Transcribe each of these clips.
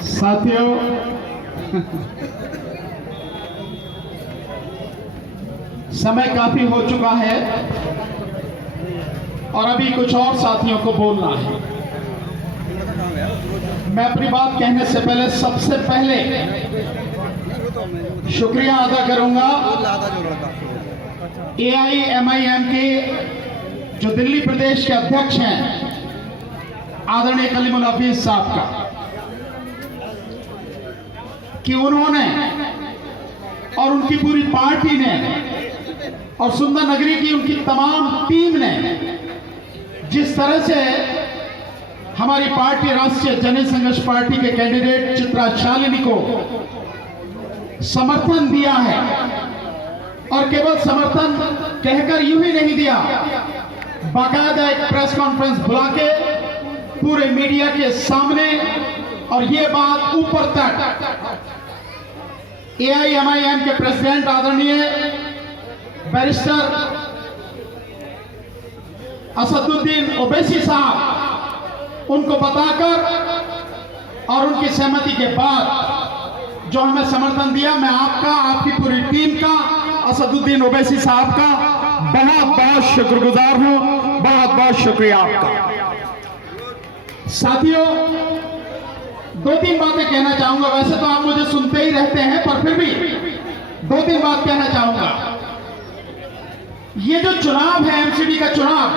साथियों, समय काफी हो चुका है और अभी कुछ और साथियों को बोलना है। मैं अपनी बात कहने से पहले सबसे पहले शुक्रिया अदा करूंगा AIMIM के जो दिल्ली प्रदेश के अध्यक्ष हैं आदरणीय कलीमुल हफीज साहब का, कि उन्होंने और उनकी पूरी पार्टी ने और सुंदर नगरी की उनकी तमाम टीम ने जिस तरह से हमारी पार्टी राष्ट्रीय जनता संघर्ष पार्टी के कैंडिडेट चित्रा शालिनी को समर्थन दिया है, और केवल समर्थन कहकर यूं ही नहीं दिया, बाकायदा एक प्रेस कॉन्फ्रेंस बुला के पूरे मीडिया के सामने और ये बात ऊपर तक AIMIM के प्रेसिडेंट आदरणीय बैरिस्टर असदुद्दीन ओवैसी साहब उनको बताकर और उनकी सहमति के बाद जो हमें समर्थन दिया, मैं आपका, आपकी पूरी टीम का, असदुद्दीन ओवैसी साहब का बहुत बहुत शुक्रगुजार हूं। बहुत बहुत शुक्रिया आपका। साथियों, दो तीन बातें कहना चाहूंगा। वैसे तो आप मुझे सुनते ही रहते हैं, पर फिर भी दो तीन बात कहना चाहूंगा। ये जो चुनाव है, MCD का चुनाव,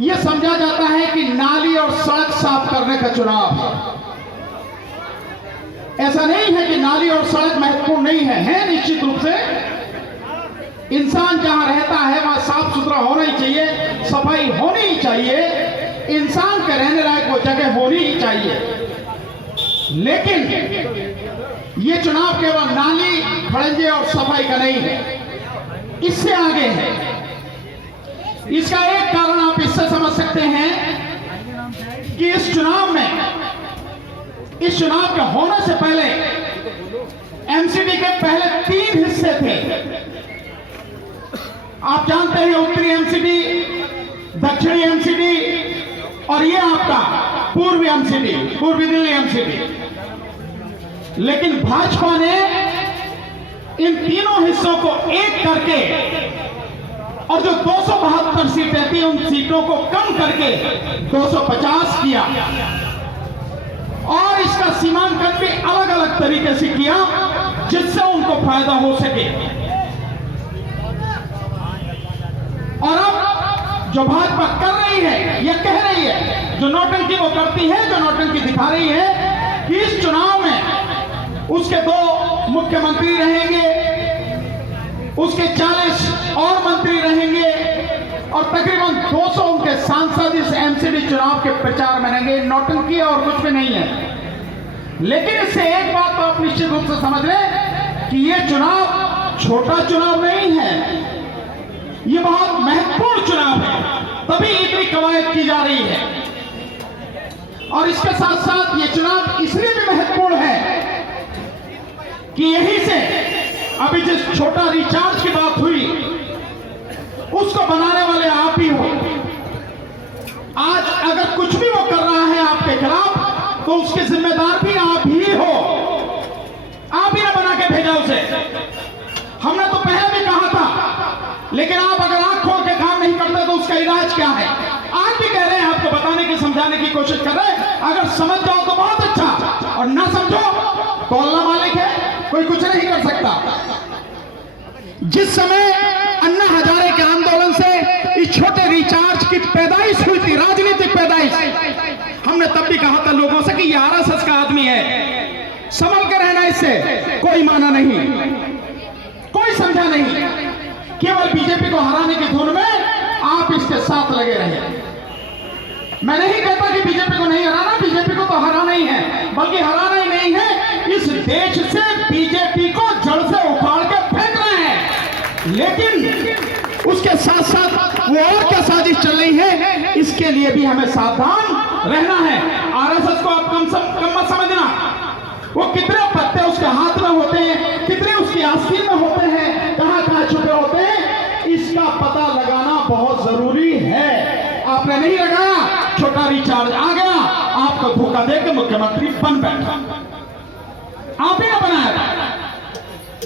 ये समझा जाता है कि नाली और सड़क साफ करने का चुनाव है। ऐसा नहीं है कि नाली और सड़क महत्वपूर्ण नहीं है निश्चित रूप से। इंसान जहां रहता है वहां साफ सुथरा होना ही चाहिए, सफाई होनी ही चाहिए, इंसान के रहने लायक वो जगह होनी ही चाहिए। लेकिन ये चुनाव केवल नाली, खड़ंजे और सफाई का नहीं है, इससे आगे है। इसका एक कारण आप इससे समझ सकते हैं कि इस चुनाव के होने से पहले MCD के पहले 3 हिस्से थे। आप जानते हैं, उत्तरी MCD, दक्षिणी MCD और ये आपका पूर्वी MCD, पूर्वी दिल्ली MCD। लेकिन भाजपा ने इन तीनों हिस्सों को एक करके और जो 272 सीटें थी उन सीटों को कम करके 250 किया, और इसका सीमांकन भी अलग अलग तरीके से किया जिससे उनको फायदा हो सके। और अब जो भाजपा कर रही है, यह कह रही है, जो नौटंकी वो करती है, जो नौटंकी दिखा रही है कि इस चुनाव में उसके 2 मुख्यमंत्री रहेंगे, उसके 40 और मंत्री रहेंगे और तकरीबन 200 उनके सांसद इस MCD चुनाव के प्रचार में रहेंगे। नौटंकी और कुछ भी नहीं है। लेकिन इससे एक बात तो आप निश्चित रूप से समझ लें कि यह चुनाव छोटा चुनाव नहीं है, यह बहुत महत्वपूर्ण चुनाव है, तभी इतनी कवायद की जा रही है। और इसके साथ साथ यह चुनाव इसलिए भी महत्वपूर्ण है कि यहीं से अभी जिस छोटा रिचार्ज की बात हुई उसको बनाने वाले आप ही हो। आज अगर कुछ भी वो कर रहा है आपके खिलाफ तो उसके जिम्मेदार भी आप ही हो। आप ही ने बना के भेजा उसे। हमने तो पहले भी कहा था, लेकिन आप अगर आंख खोल के काम नहीं करते तो उसका इलाज क्या है? आप भी कह रहे हैं, आपको बताने की, समझाने की कोशिश कर रहे हैं। अगर समझ जाओ तो बहुत अच्छा, और ना समझो तो अल्लाह मालिक है, कोई कुछ नहीं कर सकता। जिस समय अन्ना हजारे के आंदोलन से इस छोटे रिचार्ज की पैदाइश हुई थी, राजनीतिक पैदाइश, हमने तब भी कहा था लोगों से कि ये RSS का आदमी है, संभल कर रहना, इससे कोई माना नहीं, कोई समझा नहीं। केवल बीजेपी को हराने की धुन में आप इसके साथ लगे रहे। मैं नहीं कहता कि बीजेपी को नहीं हराना, बीजेपी को तो हराना ही है, बल्कि हराना ही नहीं है, इस देश से बीजेपी को जड़ से उखाड़ के फेंक रहे हैं। लेकिन उसके साथ साथ वो और क्या साजिश चल रही है, इसके लिए भी हमें सावधान रहना है। RSS को आप कम मत समझना। वो कितने पत्ते उसके हाथ में होते हैं, कितने उसकी आस्तीन में होते हैं, कहां कहां छुपे होते हैं, इसका पता लगाना बहुत जरूरी है। आपने नहीं लगाया छोटा रिचार्ज आ गया, आपको धोखा देकर मुख्यमंत्री बन बैठा। आप ही ने बनाया।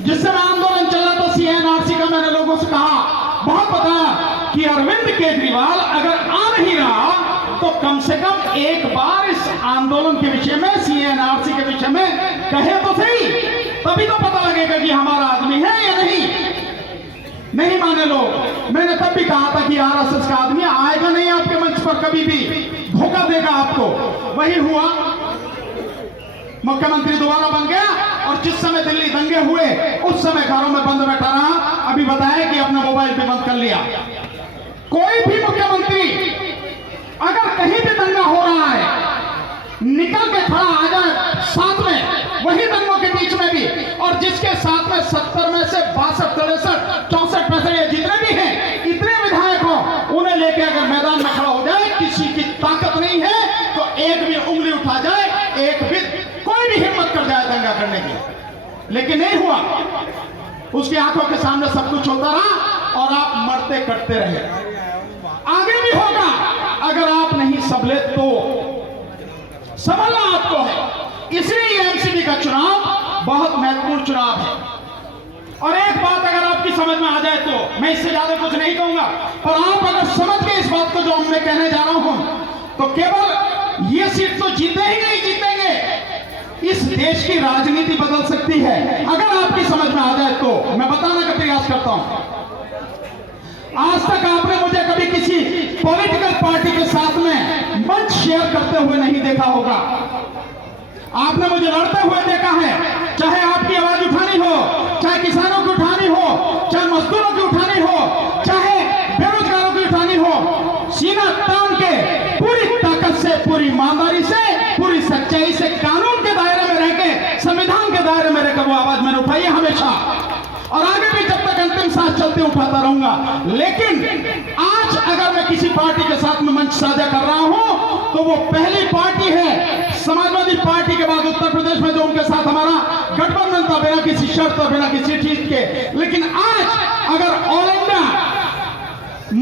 जिस समय आंदोलन चला था CNRC का, मैंने लोगों से कहा, बहुत बताया कि अरविंद केजरीवाल अगर आ नहीं रहा तो कम से कम एक बार इस आंदोलन के विषय में, CNRC के विषय में कहे तो सही, तभी तो पता लगेगा कि हमारा आदमी है या नहीं माने लोग। मैंने तब भी कहा था कि RSS का आदमी आएगा नहीं आपके मंच पर, कभी भी धोखा देगा आपको। वही हुआ, मुख्यमंत्री दोबारा बन गया और जिस समय दिल्ली दंगे हुए उस समय घरों में बंद बैठा रहा। अभी बताया कि अपना मोबाइल पे बंद कर लिया। कोई भी मुख्यमंत्री अगर कहीं भी दंगा हो रहा है, निकल के खड़ा आ जाए साथ में, वही दंगों के बीच में भी, और जिसके साथ में 70 में से 62, 63, 64 पैसे जितने भी हैं, इतने विधायक हो, उन्हें लेके अगर मैदान में खड़ा हो जाए, किसी की ताकत नहीं है तो एक भी उंगली उठा जाए, एक भी कोई भी हिम्मत कर जाए दंगा करने की। लेकिन नहीं हुआ, उसकी आंखों के सामने सब कुछ होता रहा और आप मरते कटते रहे। आगे भी होगा अगर आप नहीं संभले तो। संभलना आपको है, इसलिए ये MCD का चुनाव बहुत महत्वपूर्ण चुनाव है। और एक बात अगर आपकी समझ में आ जाए तो, मैं इससे ज्यादा कुछ नहीं कहूंगा, पर आप अगर समझ के इस बात को जो मैं कहने जा रहा हूं, तो केवल ये सीट तो जीते ही नहीं, जीतेंगे, इस देश की राजनीति बदल सकती है अगर आपकी समझ में आ जाए तो। मैं बताने का प्रयास करता हूं, आज तक आपने मुझे कभी किसी पॉलिटिकल पार्टी के साथ में मंच शेयर करते हुए नहीं देखा होगा। आपने मुझे लड़ते हुए देखा है, चाहे आपकी आवाज उठानी हो, चाहे किसानों की उठानी हो, चाहे मजदूरों की उठानी हो, चाहे बेरोजगारों की उठानी हो, सीना तान के पूरी ताकत से, पूरी ईमानदारी से, पूरी सच्चाई से, कानून के दायरे में रहकर, संविधान के दायरे में रहकर वो आवाज मैंने उठाई है हमेशा, और आगे भी जब तक अंतिम सांस चलते उठाता रहूंगा। लेकिन आज अगर मैं किसी पार्टी के साथ में मंच साझा कर रहा हूं तो वो पहली पार्टी है समाजवादी पार्टी के बाद उत्तर प्रदेश में जो उनके साथ हमारा गठबंधन था, बिना किसी शर्त और बिना किसी चीज के। लेकिन आज अगर ऑल इंडिया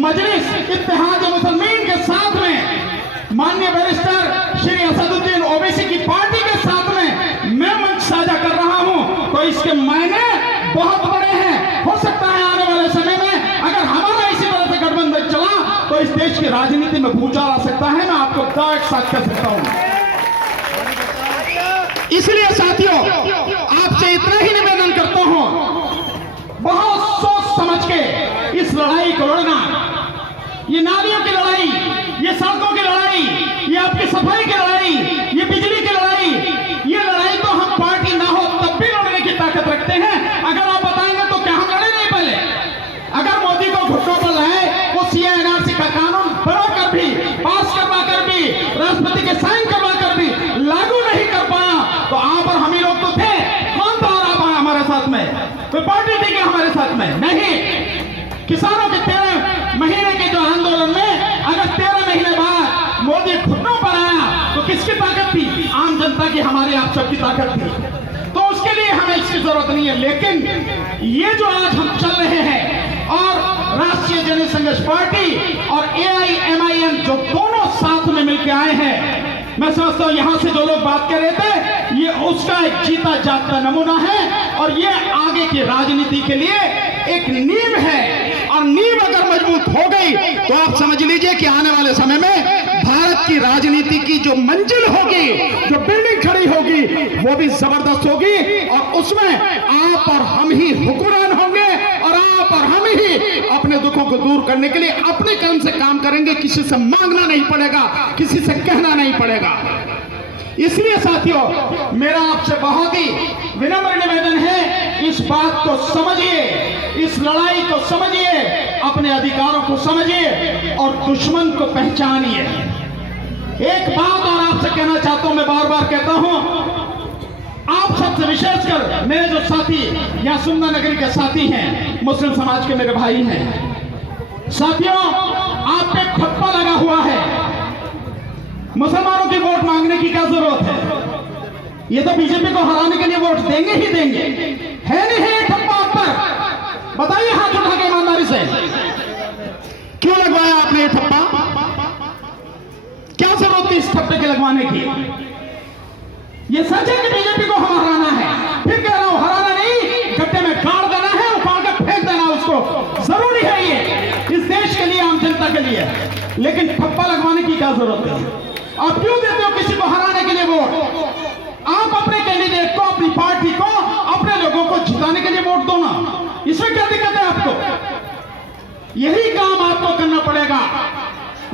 मजलिस इत्तेहाद मुसलमान के साथ में माननीय बैरिस्टर श्री असदुद्दीन ओवैसी की पार्टी के साथ में मैं मंच साझा कर रहा हूं तो इसके मायने बहुत बड़े हैं। हो सकता है आने वाले समय में अगर हमारा इसी तरह से गठबंधन चला तो इस देश की राजनीति में भूचाल आ सकता है। मैं आपको दायक साथ कर सकता हूं। इसलिए साथियों, आपसे इतना ही निवेदन करता हूं, बहुत सोच समझ के इस लड़ाई को लड़ना। ये नालियों की लड़ाई, ये सड़कों की लड़ाई, ये आपकी सफाई की लड़ाई, ये बिजली की लड़ाई, ये लड़ाई तो हम पार्टी ना हो तब भी लड़ने की ताकत रखते हैं। अगर आप बताएंगे तो क्या हम लड़े नहीं पहले? अगर मोदी को घुटनों पर लाए, वो CNRC का कानून बढ़ाकर भी, पास करवा कर भी, राष्ट्रपति के साइन करवा कर भी लागू नहीं कर पाया तो आप और हम ही लोग तो थे। कौन था और आप हमारे साथ में? कोई पार्टी थी क्या हमारे साथ में? नहीं। किसानों के 13 महीने के जो आंदोलन में अगर 13 महीने बाद मोदी घुटनों पर आया तो किसकी ताकत थी? आम जनता की, हमारी आप सबकी ताकत थी। तो उसके लिए हमें इसकी जरूरत नहीं है। लेकिन ये जो आज हम चल रहे हैं और राष्ट्रीय जनता संघर्ष पार्टी और AIMIM जो दोनों साथ में मिलकर आए हैं, मैं समझता हूं यहां से जो लोग बात कर रहे थे ये उसका एक जीता जागता नमूना है और ये आगे की राजनीति के लिए एक नींव है। और नींव अगर मजबूत हो गई तो आप समझ लीजिए कि आने वाले समय में भारत की राजनीति की जो मंजिल होगी, जो बिल्डिंग खड़ी होगी, वो भी जबरदस्त होगी और उसमें आप और हम ही हुक्मरान होंगे और आप और हम ही अपने दुखों को दूर करने के लिए अपने कदम से काम करेंगे। किसी से मांगना नहीं पड़ेगा, किसी से कहना नहीं पड़ेगा। इसलिए साथियों, मेरा आपसे बहुत ही विनम्र निवेदन है, इस बात को समझिए, इस लड़ाई को समझिए, अपने अधिकारों को समझिए और दुश्मन को पहचानिए। एक बात और आपसे कहना चाहता हूं, मैं बार बार कहता हूं, आप सबसे विशेषकर मेरे जो साथी यहां सुंदर नगरी के साथी हैं, मुस्लिम समाज के मेरे भाई हैं, साथियों, आप पे ठप्पा लगा हुआ है। मुसलमानों की वोट मांगने की क्या जरूरत है? ये तो बीजेपी को हराने के लिए वोट देंगे ही देंगे। है नहीं है ठप्पा आप पर? बताइए हाथ उठा के ईमानदारी से, क्यों लगवाया आपने ये ठप्पा? छप्पे के लगवाने की। ये सच है कि बीजेपी को हम हराना है, फिर कह रहा हूं हराना नहीं, गड्ढे में गाड़ देना है, उखाड़ के फेंक देना उसको, जरूरी है ये इस देश के लिए, आम जनता के लिए। लेकिन ठप्पा लगवाने की क्या जरूरत है? आप क्यों देते हो किसी को हराने के लिए वोट? आप अपने कैंडिडेट को, अपनी पार्टी को, अपने लोगों को जिताने के लिए वोट दो ना, इसमें क्या दिक्कत है आपको? यही काम आपको करना पड़ेगा।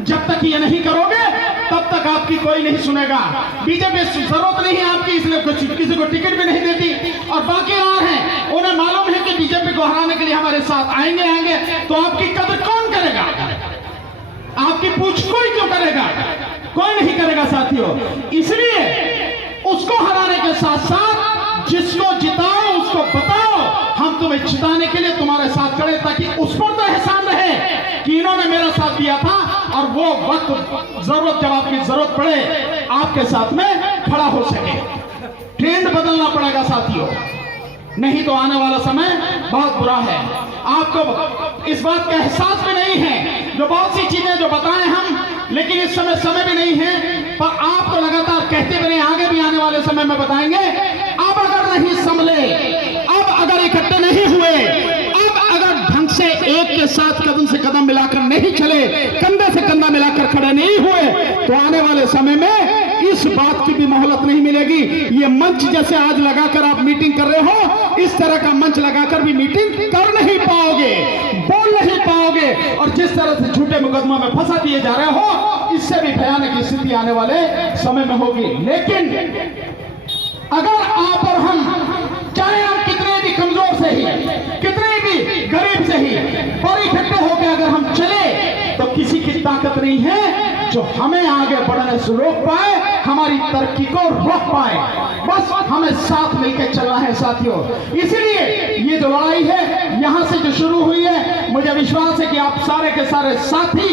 जब तक ये नहीं करोगे तब तक आपकी कोई नहीं सुनेगा। बीजेपी जरूरत नहीं है आपकी, इसलिए किसी को टिकट भी नहीं देती। और बाकी और हैं, उन्हें मालूम है कि बीजेपी को हराने के लिए हमारे साथ आएंगे, तो आपकी कदर कौन करेगा? आपकी पूछ कोई क्यों करेगा? कोई नहीं करेगा साथियों। इसलिए उसको हराने के साथ साथ जिसको जिताओ उसको बताओ हम तुम्हें जिताने के लिए तुम्हारे साथ खड़े, ताकि उस पर तो एहसान रहे कि इन्होंने मेरा साथ दिया था, और वो वक्त जरूरत जब आपकी जरूरत पड़े आपके साथ में खड़ा हो सके। ट्रेंड बदलना पड़ेगा साथियों, नहीं तो आने वाला समय बहुत बुरा है। आपको इस बात का एहसास भी नहीं है, जो बहुत सी चीजें जो बताएं हम, लेकिन इस समय भी नहीं है, पर आप तो लगातार कहते भी नहीं, आगे भी आने वाले समय में बताएंगे। अब अगर नहीं संभले, अब अगर इकट्ठे नहीं हुए, अब अगर ढंग से एक के साथ कदम से कदम मिलाकर नहीं चले, कंधे से कंधा मिलाकर खड़े नहीं हुए, तो आने वाले समय में इस बात की भी मोहलत नहीं मिलेगी। ये मंच जैसे आज लगाकर आप मीटिंग कर रहे हो, इस तरह का मंच लगाकर भी मीटिंग कर नहीं पाओगे, बोल नहीं पाओगे, और जिस तरह से झूठे मुकदमा में फंसा दिए जा रहे हो, इससे भी भयानक स्थिति आने वाले समय में होगी। लेकिन अगर आप और हम, चाहे हम कितने भी कमजोर से ही, कितने भी गरीब से ही, पर इकट्ठे होकर अगर हम चले, तो किसी की ताकत नहीं है जो हमें आगे बढ़ने से रोक पाए, हमारी तरक्की को रोक पाए। बस हमें साथ मिलकर चलना है साथियों। इसलिए ये जो लड़ाई है यहां से जो शुरू हुई है, मुझे विश्वास है कि आप सारे के सारे साथी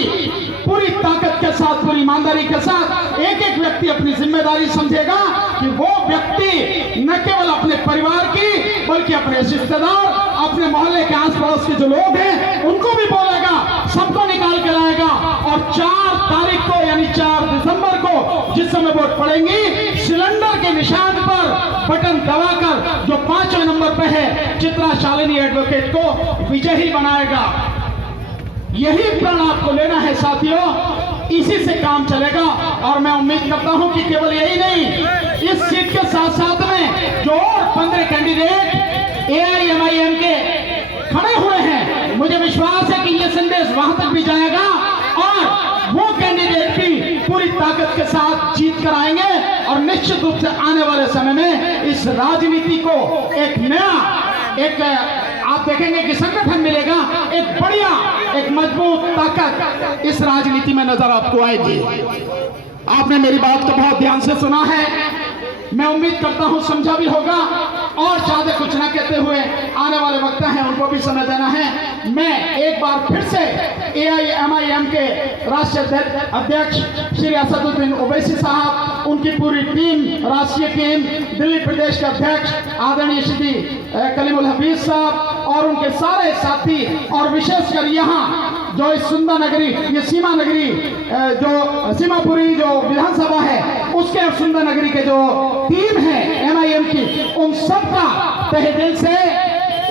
पूरी ताकत के साथ, पूरी ईमानदारी के साथ, एक एक व्यक्ति अपनी जिम्मेदारी समझेगा कि वो व्यक्ति न केवल अपने परिवार की बल्कि अपने रिश्तेदार, अपने मोहल्ले के आस पड़ोस के जो लोग हैं उनको भी बोलेगा, सबको निकाल के लाएगा। और 4 तारीख को यानी 4 दिसंबर को जिस समय वोट पड़ेंगी, सिलेंडर के निशान पर बटन दबाकर जो 5वें नंबर पे है चित्रा शालिनी एडवोकेट को विजयी बनाएगा। यही प्रण आपको लेना है साथियों, इसी से काम चलेगा। और मैं उम्मीद करता हूं कि केवल यही नहीं, इस सीट के साथ साथ में जो और 15 कैंडिडेट AIMIM के खड़े हुए हैं, मुझे विश्वास है कि यह संदेश वहां तक भी जाएगा और वो कैंडिडेट भी पूरी ताकत के साथ जीत कर आएंगे। और निश्चित रूप से आने वाले समय में इस राजनीति को एक नया, एक आप देखेंगे कि संगठन मिलेगा, एक बढ़िया, एक मजबूत ताकत इस राजनीति में नजर आपको आएगी। आपने मेरी बात को बहुत ध्यान से सुना है, मैं उम्मीद करता हूं समझा भी होगा। और ज्यादा कुछ ना कहते हुए आने वाले वक्त हैं उनको भी समय देना है। मैं एक बार फिर से AIMIM के राष्ट्रीय अध्यक्ष श्री असदुद्दीन ओवैसी साहब, उनकी पूरी टीम, राष्ट्रीय टीम, दिल्ली प्रदेश के अध्यक्ष आदरणीय श्री कलीमुल हफीज साहब और उनके सारे साथी, और विशेषकर यहाँ जो इस सुंदर नगरी, ये सीमा नगरी, जो सीमापुरी जो विधानसभा है उसके सुंदर नगरी के जो टीम है MIM की, उन सबका तहे दिल से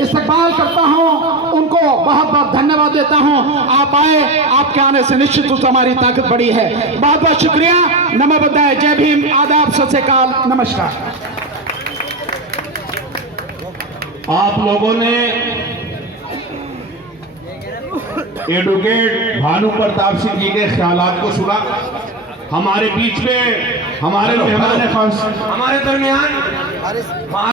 इस्तकबाल करता हूं, उनको बहुत बहुत धन्यवाद देता हूं। आप आए, आपके आने से निश्चित रूप से हमारी ताकत बढ़ी है। बहुत बहुत शुक्रिया। नमो बुद्धाय, जय भीम, आदाब, सत श्री अकाल, नमस्कार। आप लोगों ने एडवोकेट भानु प्रताप सिंह जी के ख्यालात को सुना। हमारे बीच में हमारे मेहमान खास, हमारे दरमियान